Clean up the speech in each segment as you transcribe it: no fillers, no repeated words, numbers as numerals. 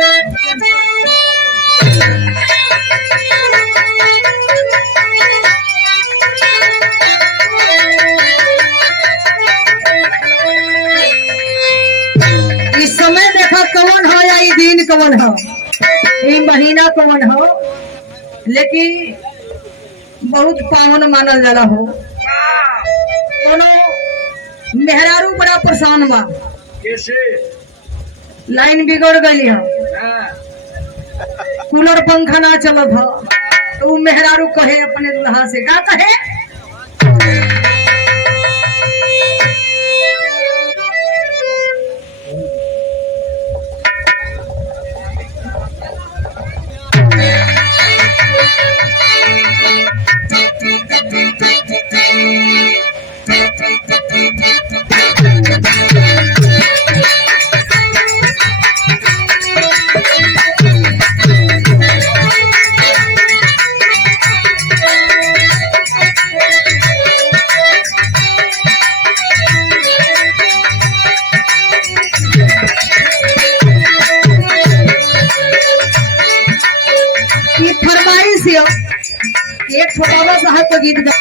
इस समय देखा कौन हो या ये दिन कौन हो, ये महीना कौन हो, लेकिन बहुत पावन मानल जाला हो। कोनो मेहरारू बड़ा परेशान बा, कैसे? लाइन बिगड़ गई है, कूलर पंखा ना चलत हो, तो वो मेहरारू कहे अपने दुल्हा से, का कहे? ये फरमाइश है, एक बाबा साहब को गीत गा।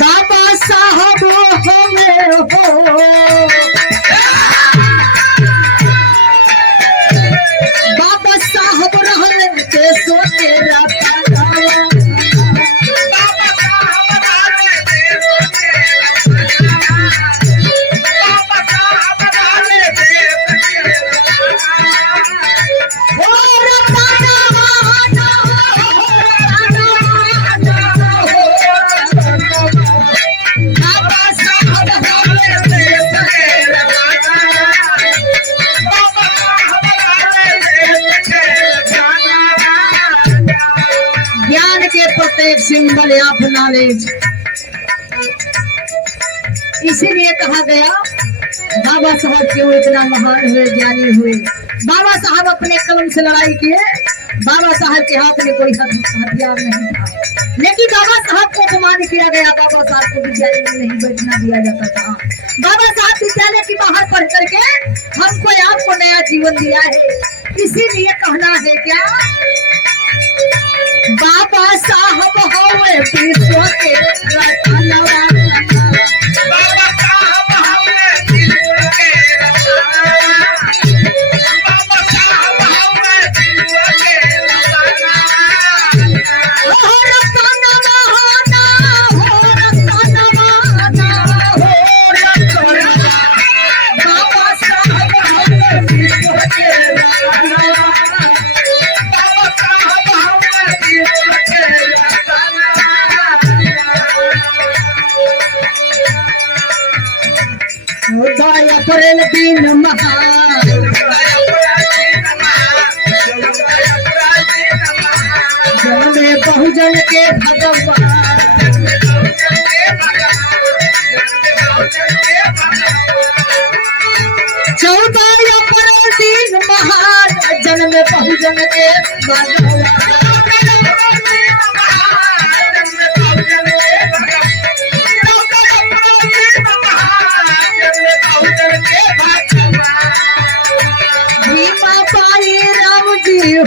बाबा साहब हमें हो, बाबा साहब रहने के सोते रखा, बाबा साहब रहने के सोते रखा, बाबा साहब रहने के ज्ञान के प्रत्येक सिंबल ऑफ नॉलेज, इसीलिए कहा गया बाबा साहब क्यों इतना महान हुए, ज्ञानी हुए। बाबा साहब अपने कलम से लड़ाई किए, बाबा साहब के हाथ में कोई हथियार नहीं था, लेकिन बाबा साहब को अपमान किया गया। बाबा साहब को विद्यालय में नहीं बैठना दिया जाता था। बाबा साहब विद्यालय की बाहर पढ़ करके हमको आपको नया जीवन दिया है, इसीलिए कहना है क्या, बाबा साहब होवे विश्व के रचना, बाबा साहब होवे विश्व के रचना, बाबा साहब होवे विश्व के रचना, हो रचना महाना, हो रचना महाना, हो रचना, बाबा साहब होवे विश्व के रचना, बाबा साहब होवे विश्व के रचना। अप्रैल दिन महान, जन्म में बहुजन के भगवान, 14 अप्रैल दिन महान, जन्म में बहुजन के भगवान। भीमा पाई राम जी हो,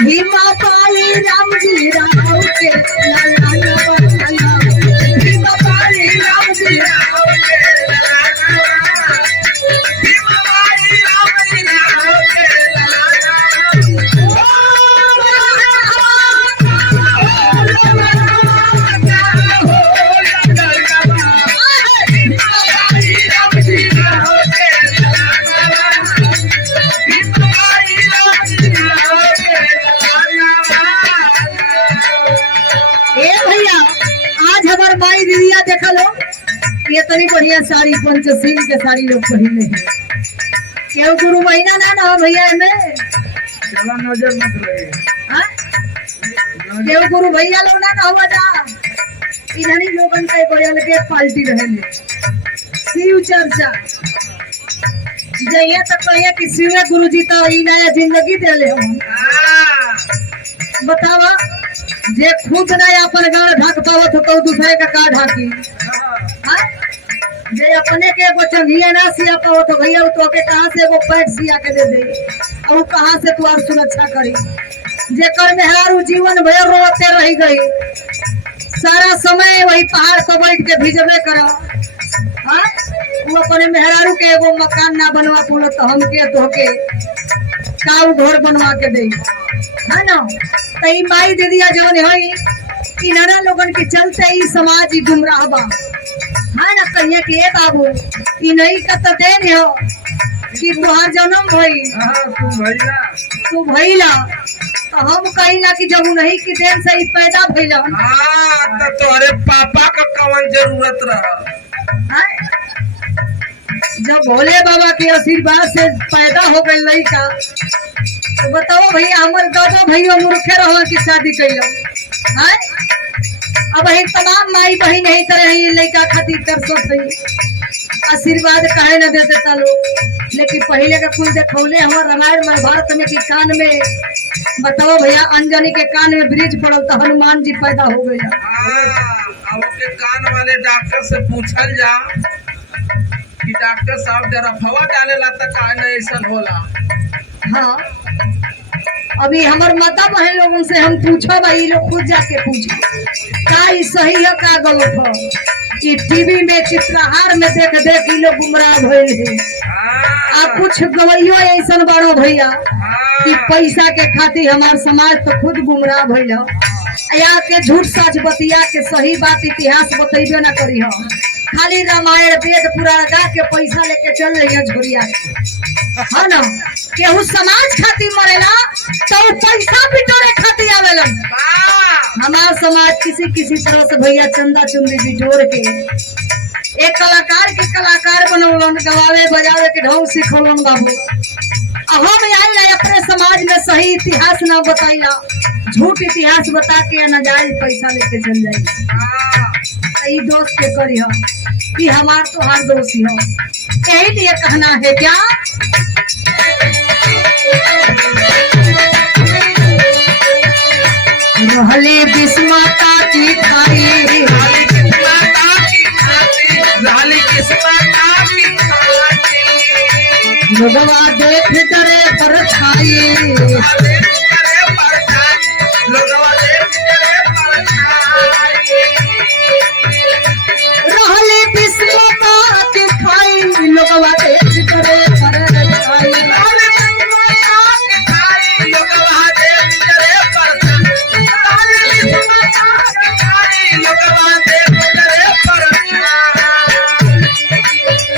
भीमा पाई राम जी राव के लाला, भीमा पाई राम जी राव के लाला, भीमा पाई राम जी राव के लाला, माई दीदिया देखा लो, ये तनी बढ़िया साड़ी पंचशील के साड़ी लोग पहले हैं। क्यों गुरु महीना ना ना भैया में चला नजर मत लगे, क्यों गुरु भैया लोग ना हुआ जा, इधर ही लोगन के कोई अलगे पार्टी रहेले। शिव चर्चा जइए तो कहिए कि शिव गुरु जी तो ई नया जिंदगी देले हो। बतावा, जे खुद नहीं अपन गाँव ढाक पावत हो तो दूसरे का ढाकी। जे अपने के एगो चंगिया ना सिया पाओ तो भैया तो के कहाँ से एगो पैंट सिया के दे दे और वो कहाँ से तू और सुरक्षा करी। जे कर मेहरारू जीवन भर रोते रह गई, सारा समय वही पहाड़ पर बैठ के भिजबे करो। हाँ वो अपने मेहरारू के एगो मकान ना बनवा पुल तो हमके तोहके काऊ घर बनवा के दे, है ना। तो ई माई दीदिया जवन है इनारा लोगन के चलते ही समाज ही गुमराह बा, है ना। कहिए कि ए बाबू ई नहीं का तो देन हो कि तुहार जन्म भई तू भइला तो हम कहिला कि जब नहीं की देन से ही पैदा भइला। तो तोरे पापा का कवन जरूरत रहा। जब भोले बाबा के आशीर्वाद से पैदा हो गई लड़का तो बताओ भैया हमारे दादा भैया मूर्खे रहो कि शादी कैलो है। अब ही तमाम माई बहन नहीं करे ये लड़का खातिर कर सकते आशीर्वाद काहे न दे देता लोग। लेकिन पहले का कुल देखौले हमारे रामायण महाभारत में कि कान में बताओ भैया अंजनी के कान में ब्रिज पड़ल तो हनुमान जी पैदा हो गए। अब के कान वाले डॉक्टर से पूछल जा कि डॉक्टर साहब जरा फवा डालेला तक काहे ऐसा होला। हाँ अभी हमार माता बहन लोगों से हम पूछो भाई लोग खुद जाके पूछो का ई सही है का गलत है। ये टीवी में चित्रहार में देख देख ई लोग गुमराह भइल है। आ कुछ गवैयो ऐसा बाड़ो भैया कि पैसा के खातिर हमार समाज तो खुद गुमराह भइल या के झूठ सच बतिया के सही बात इतिहास बतेबे ना करी हम। खाली रामायण वेद पुराण गा के पैसा लेके चल रही है झोरिया है ना। केहू समाज खातिर मरेला तो पैसा बिटोरे खातिर आवेला। हमार समाज किसी तरह से भैया चंदा चुंदी बिटोर के एक कलाकार के कलाकार बनौलन, गवावे बजावे के ढंग सिखौलन बाबू। हम आई अपने समाज में सही इतिहास ना बताइला, झूठ इतिहास बता के नाजायज पैसा लेके चल जाए। दोस्त के करी हो कि हमार तो हर दोषी हो। यही लिए कहना है क्या रहली बिस्माता की खाई लोगवा देख डरे पर छाई रहली बिस्माता की खाई लोगवा देख डरे पर छाई।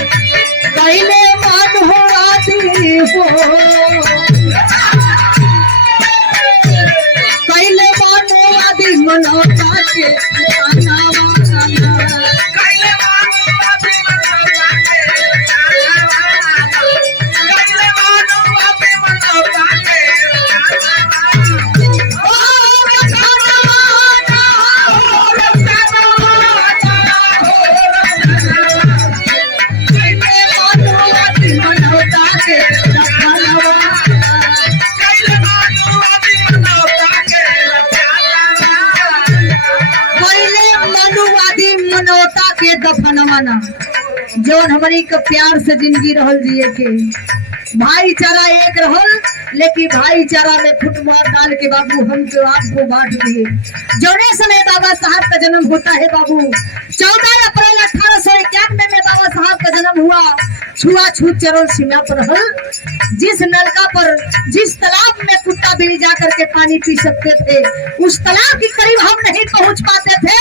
कैले मानवादी मनोता के दफनवाना जौन हमारी के प्यार से जिंदगी रहल जिए के भाईचारा एक रहल। लेकिन भाईचारा में फुटमार डाल के बाबू हम जो आपको बांट दिए। जौने समय बाबा साहब का जन्म होता है बाबू 14 अप्रैल 1891 में बाबा साहब का जन्म हुआ। छुआछूत चरल सीमा पर रहल। जिस नलका पर जिस तालाब में कुत्ता बिल्ली जाकर के पानी पी सकते थे उस तालाब के करीब हम नहीं पहुंच पाते थे।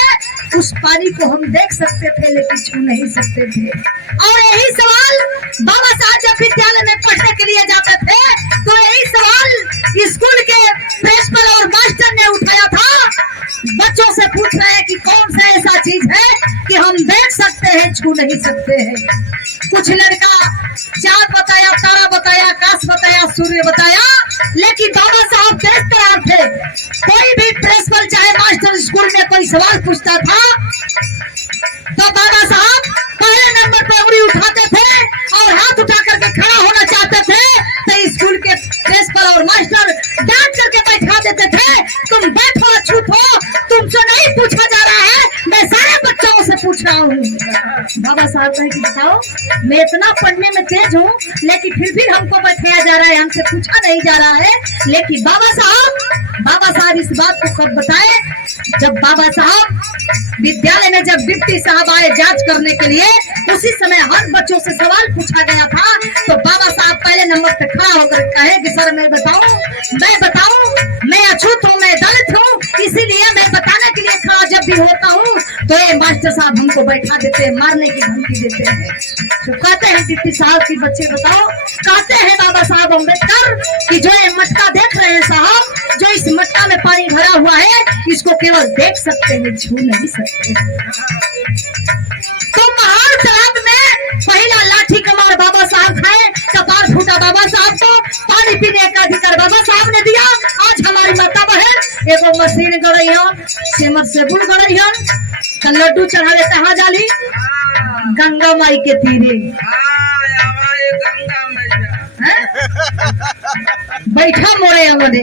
उस पानी को हम देख सकते थे लेकिन छू नहीं सकते थे। और यही सवाल बाबा साहब जब विद्यालय में पढ़ने के लिए जाते थे तो यही सवाल स्कूल के प्रिंसिपल और मास्टर ने उठाया था। बच्चों से पूछ रहे हैं कि कौन सा ऐसा चीज है कि हम देख सकते हैं छू नहीं सकते हैं। कुछ लड़का चांद बताया, तारा बताया, आकाश बताया, सूर्य बताया। लेकिन बाबा साहब तेज तरार थे। कोई भी प्रिंसिपल चाहे मास्टर स्कूल में कोई सवाल पूछता था तो बाबा साहब पहले नंबर पर उंगली उठाते थे और हाथ उठा करके खड़ा होना चाहते थे तो स्कूल के प्रिंसिपल और मास्टर डांट करके बैठा देते थे। तुम बैठो, चुप हो, तुमसे नहीं पूछा जा रहा है, मैं सारे बच्चों से पूछ रहा हूँ। बाबा साहब कहे कि बताओ, मैं इतना पढ़ने में तेज हूँ लेकिन फिर भी हमको बैठाया जा रहा है, हमसे पूछा नहीं जा रहा है। लेकिन बाबा साहब इस बात को कब बताए, जब बाबा साहब विद्यालय में जब डिप्टी साहब आए जांच करने के लिए, उसी समय हर बच्चों से सवाल पूछा गया था। तो बाबा साहब पहले नंबर पे खड़ा होकर कहे कि सर मैं बताऊं, मैं अछूत हूँ, मैं दलित हूँ, इसीलिए मैं बताने के लिए खड़ा जब भी होता हूँ तो ये मास्टर साहब हमको बैठा देते हैं, मारने की धमकी देते हैं। तो कहते हैं डिप्टी साहब की बच्चे बताओ, कहते हैं बाबा साहब अम्बेडकर कि जो ये मटका देख रहे हैं साहब, जो इस मटका में पानी भरा हुआ है, इसको केवल देख सकते हैं, छू नहीं सकते। तो महान तालाब में पहला लाठी कमार बाबा साहब खाए, कपार फूटा बाबा साहब को, पानी पीने का अधिकार बाबा साहब ने दिया। आज हमारी माता बहन एगो मशीन गड़ैहन, सेमर से बुल गड़ैहन, तो लड्डू चढ़ावे कहाँ जाली, गंगा माई के तीरे बैठा मोरे हमने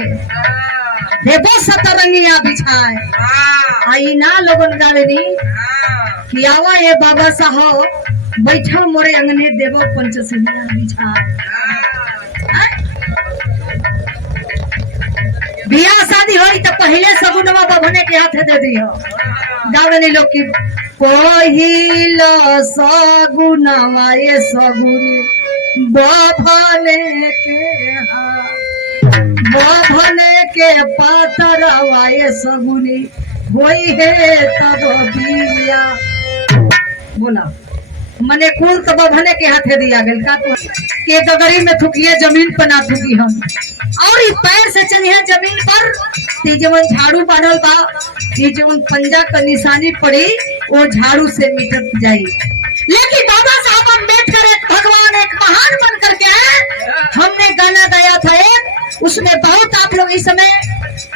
देवो सतरंगिया बिछाए आई ना लोगन गावेनी कि आवा ये बाबा साहब बैठा मोरे अंगने देवो पंचसिया बिछाए। बियाह शादी होई तो पहले सगुनवा बभने के हाथ दे दियो, गावेनी लोग की पहिल सगुनवा ये सगुनी बभने के पातरवा ये सगुनी होई है तब बिया। बोला मने कुल तब बभने के हाथे दिया गेल का तो के गगरी में थुकिए जमीन पर ना थुकी हम, और ई पैर से चलिए जमीन पर, ती जवन झाड़ू बांधल बा, ये जवन पंजा का निशानी पड़ी वो झाड़ू से मिटत जाई। लेकिन बाबा साहब अम्बेडकर एक भगवान, एक महान बन करके आए। हमने गाना गाया था एक, उसमें बहुत आप लोग इस समय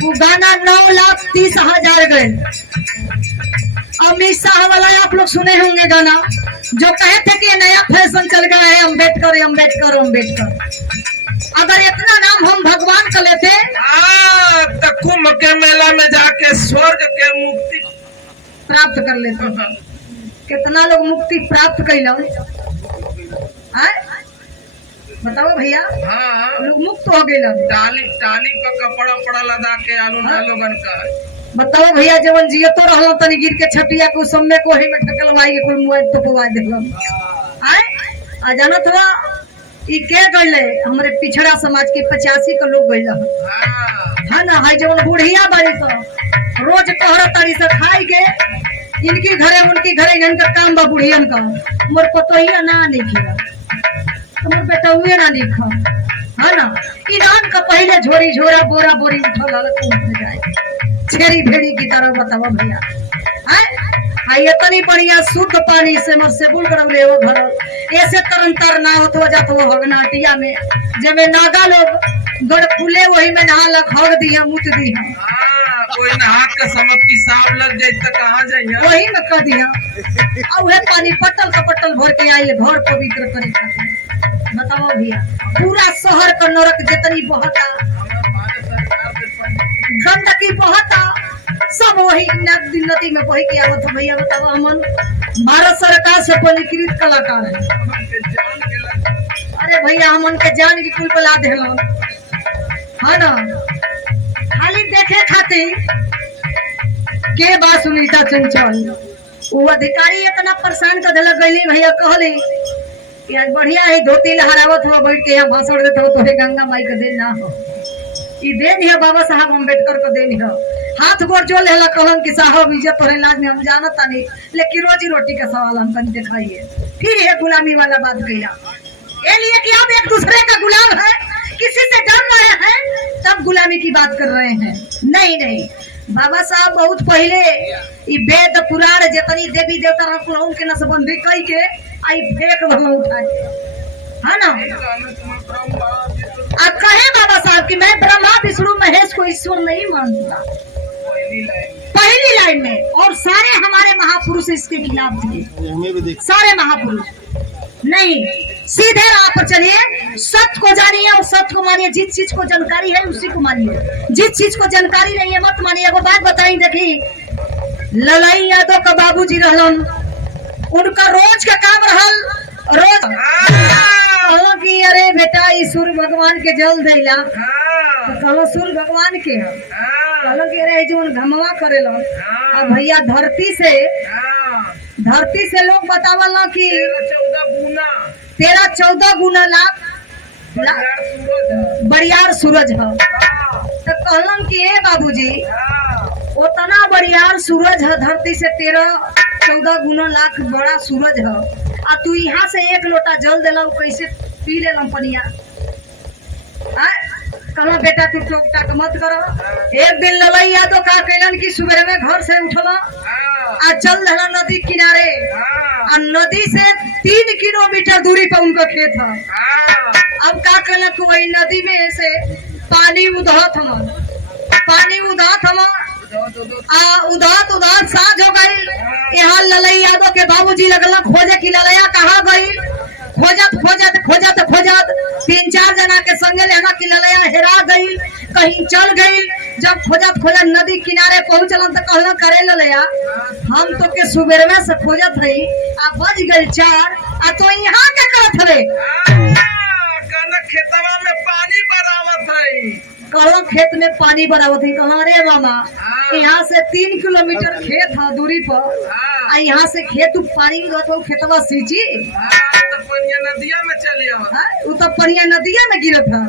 वो गाना 9,30,000 गए। अमित शाह वाला आप लोग सुने होंगे गाना, जो कहे थे कि नया फैशन चल गया है अम्बेडकर अम्बेडकर अम्बेडकर। अगर इतना नाम हम भगवान का लेते तो कुंभ के मेला में जाके स्वर्ग के मुक्ति प्राप्त कर लेते। कितना लोग मुक्ति प्राप्त कैलो, बताओ भैया। हाँ, लोग मुक्त हो गए। टाली पर कपड़ा पड़ा लदा के आलू लोगन का। बताओ भैया, जवन जियो तो रहलो तनी गिर के छटिया को समय को ही में ठकलवाई कोई मोबाइल तो पवा देलो। आए आ जाना थवा ई के गइले हमरे पिछड़ा समाज के 85 के लोग गइला है ना। हाय जवन बुढ़िया बाड़ी तो रोज कहरा तारी से खाई के इनकी घरे उनकी घरे इनका काम बा बुढ़ियन का। मोर पतोहिया ना नहीं किया, मोर बेटा हुए ना लिखा है ना। ईरान का पहले झोरी झोरा बोरा बोरी उठल हालत उठ जाए छेरी भेड़ी की तरह। बताओ भैया, आई इतनी बढ़िया शुद्ध पानी से मरसेबुल करवले वो घर ऐसे तरन तर ना हो तो जात वो हगनाटिया में जेमे नागा लोग गड़ फूले वही में नहा हग दिया मुत दिया। कोई नहा के समझ पिसाब लग जाए तो कहाँ जाइए वही में कर दिया। और वह पानी पट्टल का पट्टल भर के आई घर पवित्र करे खातिर। बताओ भैया, पूरा शहर का नरक जितनी बहता गंदगी बहता सब वही नदी में बह के आवत। भैया बताओ, हमन भारत सरकार से पंजीकृत कलाकार है। अरे भैया हमन के जान की कुल बला दे है ना, खाली देखे खातिर के बा सुनीता चंचल। वो अधिकारी इतना परेशान कर दिलक गईली भैया, कहली कि आज बढ़िया ही धोती लहरावत हो बैठ के यहाँ भाषण देते हो तो हे गंगा माई का देन ना हो, ई देन है बाबा साहब अम्बेडकर को देन है। हाथ गोड़ जो लेला कहन कि साहब इज्जत तोरे लाज में हम जानत नहीं, लेकिन रोजी रोटी का सवाल हम कहीं दिखाइए। फिर ये गुलामी वाला बात किया, ये लिए कि आप एक दूसरे का गुलाम है, किसी से डर रहे हैं तब गुलामी की बात कर रहे हैं। नहीं नहीं, बाबा साहब बहुत पहले ई वेद पुराण जितनी देवी देवता रहा उनके नसबंदी कई के आई फेंक भलो उठा है ना। आप कहे बाबा साहब कि मैं ब्रह्मा विष्णु महेश को ईश्वर नहीं मानता, पहली लाइन में। और सारे हमारे महापुरुष इसके खिलाफ थे, सारे महापुरुष नहीं। सीधे राह पर चलिए, सत्य को जानिए और सत्य को मानिए। जिस चीज को जानकारी है उसी को मानिए, जिस चीज को जानकारी नहीं है मत मानिए। वो बात बताई, देखी ललाई यादव का बाबूजी रहलन उनका रोज का काम रहल रोज कहलो कि अरे बेटा ई सूर्य भगवान के जल देला तो कहलो सूर्य भगवान के ह। कहलो कि अरे जो घमवा करेला अब भैया धरती से लोग बतावल कि 13-14 गुना लाख बरियार सूरज है। तो कहलन कि ए बाबूजी उतना बरियार सूरज है धरती से 13-14 गुना लाख बड़ा सूरज है आ तू यहाँ से 1 लोटा जल देला कैसे पी लेला पनिया। कहला बेटा तू टोक टाक मत करो। एक दिन ललैया तो का कैलन कि सुबह में घर से उठला आ चल रहा नदी किनारे आ नदी से 3 किलोमीटर दूरी पर उनका खेत है। अब का कैलक वही नदी में से पानी उधत हम उधत साँझ हो गई। यहाँ ललैया यादव के बाबूजी लगल खोजे कि ललैया कहाँ गई। खोजत 3-4 जना के संगे लेना कि ललैया हेरा गई कहीं चल गई। जब खोजत नदी किनारे पहुंचल तो कहल करे ललैया हम तो के सुबेर में से खोजत रही आ बज गई 4 आ तो यहाँ के करत रहे खेतवा में पानी बरावत है। कहलो खेत में पानी बरावत है। कहला अरे मामा यहाँ से 3 किलोमीटर खेत है दूरी पर आ यहाँ से खेत पानी खेतवा सींची नदिया में चलिए वो तो पनिया नदिया में गिरत है।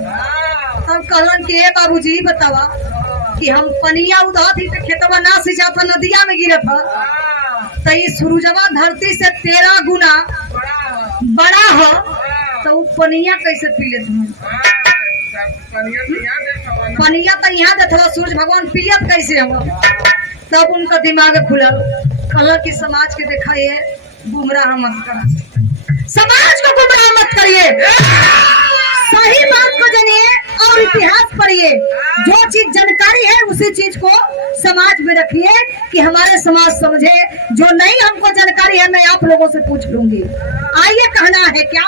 तब कहलन कि ए बाबूजी बतावा कि हम पनिया उधर थी तो खेतवा ना सींचा था नदिया में गिरत है तो ये सूरजवा धरती से 13 गुना बड़ा है तो वो पनिया कैसे पी लेते हैं। पनिया तो यहाँ देखो सूरज भगवान पियत कैसे हम। तब उनका दिमाग खुलल कहल कि समाज के दिखाइए गुमराह मत करा समाज को गुमराह मत करिए सही बात को जानिए और इतिहास पढ़िए। जो चीज जानकारी है उसी चीज को समाज में रखिए कि हमारे समाज समझे। जो नहीं हमको जानकारी है मैं आप लोगों से पूछ लूंगी। आइए कहना है क्या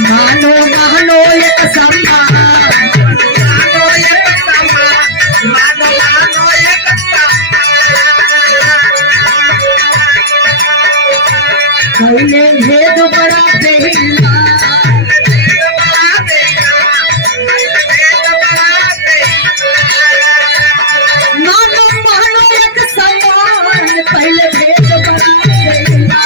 मानो एक पहले भेद बड़ा देला मानो एक समान पहले भेद बड़ा देला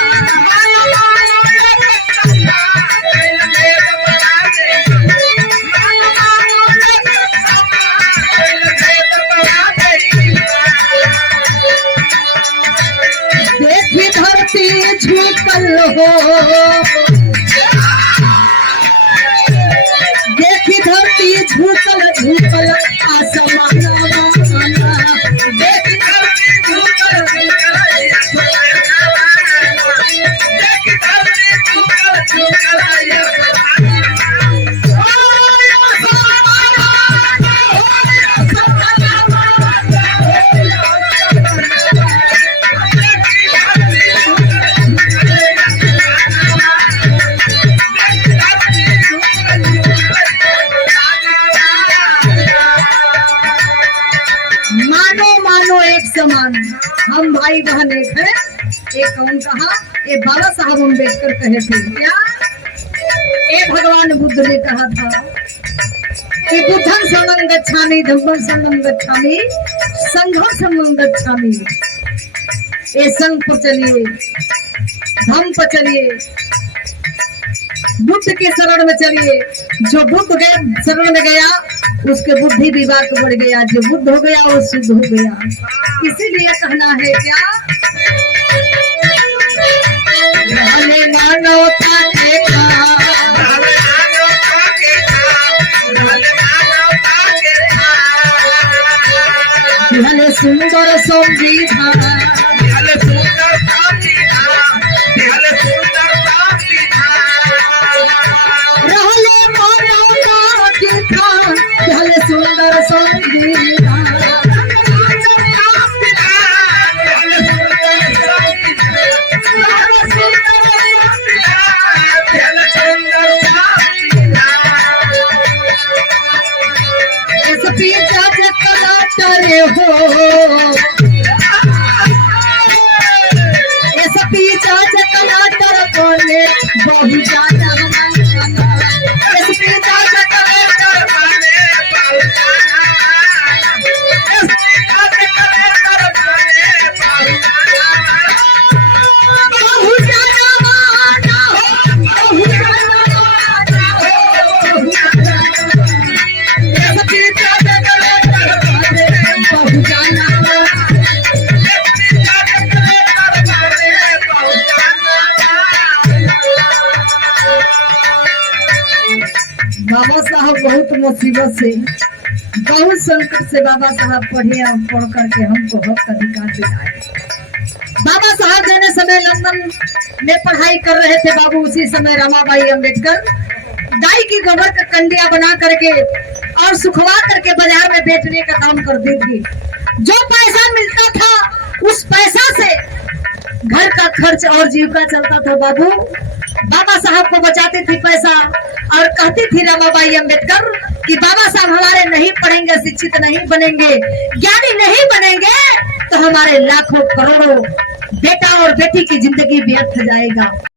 देखी धरती झुकल हो देखी धरती झुकल आसमान देखी धरती झुकल समान हम भाई बहन एक है। एक कौन कहा ये बाबा साहब अम्बेडकर कहे थे क्या ये भगवान बुद्ध ने कहा था कि बुद्धं शरणं गच्छामि धम्मं शरणं गच्छामि संघं शरणं गच्छामि। ये संघ पर चलिए धम्म पर चलिए बुद्ध के शरण में चलिए। जो बुद्ध के शरण में गया उसके बुद्धि विवाक बढ़ गया। जो बुद्ध हो गया वो शुद्ध हो गया। इसीलिए कहना है क्या रहने मानवता के रहने सुंदर संविधान सुंदर संविधान जज कलेक्टर हो पहुंचाना। बाबा साहब बहुत मुसीबत से, बहुत संकट से बाबा साहब पढ़े और पढ़ करके हमको हक अधिकार दिलाए। बाबा साहब जाने समय लंदन में पढ़ाई कर रहे थे बाबू, उसी समय रमाबाई अम्बेडकर गाय की गोबर का कंडिया बना करके और सुखवा करके बाजार में बेचने का काम करती थी। जो पैसा मिलता था उस पैसा से घर का खर्च और जीविका चलता था बाबू। बाबा साहब को बचाती थी पैसा और कहती थी रमाबाई अम्बेडकर कि बाबा साहब हमारे नहीं पढ़ेंगे, शिक्षित नहीं बनेंगे, ज्ञानी नहीं बनेंगे तो हमारे लाखों करोड़ों बेटा और बेटी की जिंदगी व्यर्थ जाएगा।